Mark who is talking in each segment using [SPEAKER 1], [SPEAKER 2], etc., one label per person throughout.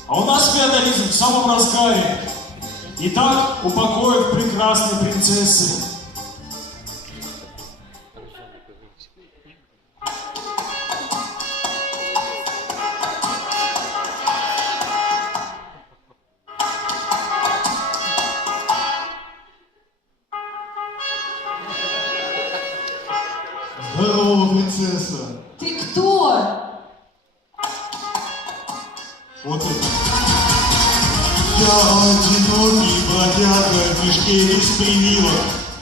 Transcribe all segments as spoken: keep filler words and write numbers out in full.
[SPEAKER 1] А у нас феодализм в самом разгаре. Итак, упокоив прекрасной принцессы.
[SPEAKER 2] Здорово, принцесса.
[SPEAKER 3] Ты кто?
[SPEAKER 2] Вот это. Я одинокий бродяга в мешке из прививок.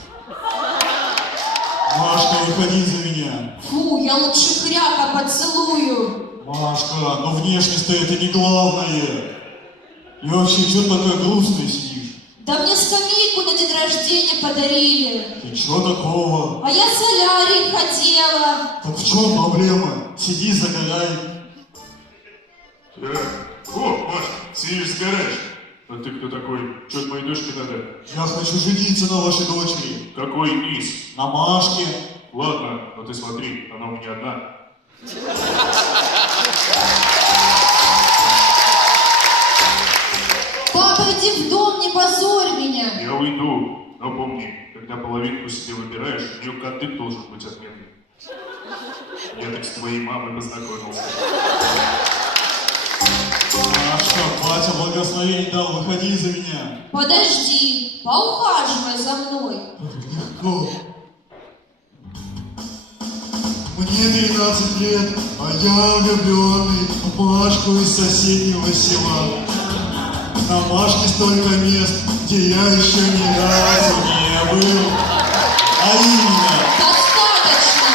[SPEAKER 2] Машка, выходи за меня.
[SPEAKER 3] Фу, я лучше хряка поцелую.
[SPEAKER 2] Машка, но внешность-то это не главное. И вообще, что такая грустная сидишь?
[SPEAKER 3] Да мне скамейку на день рождения подарили.
[SPEAKER 2] И что такого?
[SPEAKER 3] А я в солярий хотела.
[SPEAKER 2] Так в чем проблема? Сиди, загорай.
[SPEAKER 4] Э, О, Маш, сидишь, сгораешь. А ты кто такой? Что от моей дочке надо?
[SPEAKER 2] Я хочу жениться на вашей дочери.
[SPEAKER 4] Какой из?
[SPEAKER 2] На Машке.
[SPEAKER 4] Ладно, но ты смотри, она у меня одна.
[SPEAKER 3] Папа, иди в дом, не позорь меня.
[SPEAKER 4] Я уйду, но помни, когда половинку себе выбираешь, у нее кадык должен быть отменный. Я так с твоей мамой познакомился.
[SPEAKER 2] Машка, батя благословение дал, выходи за меня.
[SPEAKER 3] Подожди, поухаживай за мной.
[SPEAKER 2] Легко. Мне тринадцать лет, а я влюбленный в Машку из соседнего села. На Машке столько мест, где я еще ни разу не был. А именно...
[SPEAKER 3] Достаточно.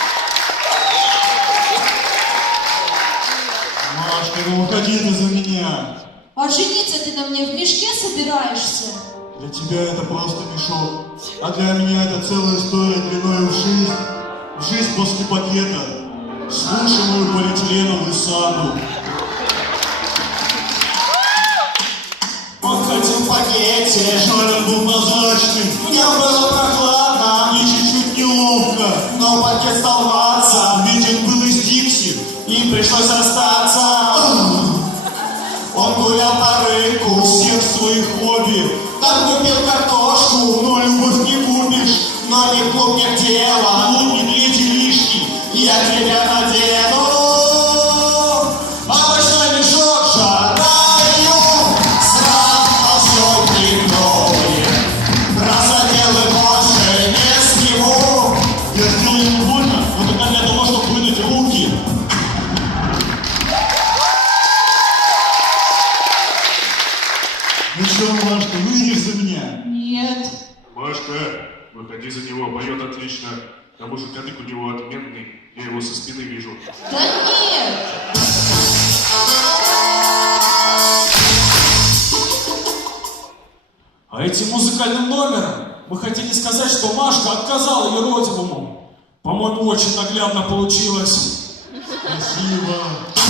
[SPEAKER 2] Машка, ну выходи ты за меня.
[SPEAKER 3] А жениться ты на мне в мешке собираешься?
[SPEAKER 2] Для тебя это просто мешок, а для меня это целая история длиной в жизнь. В жизнь после пакета. Слушай мою полиэтиленовую саду.
[SPEAKER 5] Он ходил в пакете, шарик был прозрачный. В нем было прохладно и чуть-чуть неловко. Но пакет стал рваться, ведь он был из Дикси, и пришлось остаться. Он гулял по рынку всех своих хобби. Там купил картошку, но любовь не купишь. Но ни клуб, ни дело, клуб, ни третий лишний. Я тебя надену. Овощной мешок жараю. Сразу все новые. Разоделы больше не сниму.
[SPEAKER 2] Я сделаю ему больно, но только для того, чтобы вынуть руки. Ну что, Машка, выйдешь за меня?
[SPEAKER 3] Нет.
[SPEAKER 4] Машка, выходи за него, поет отлично. К тому же кадык у него отменный, я его со спины вижу.
[SPEAKER 3] Да нет.
[SPEAKER 1] А этим музыкальным номером мы хотели сказать, что Машка отказала Еродивому. По-моему, очень наглядно получилось.
[SPEAKER 2] Спасибо.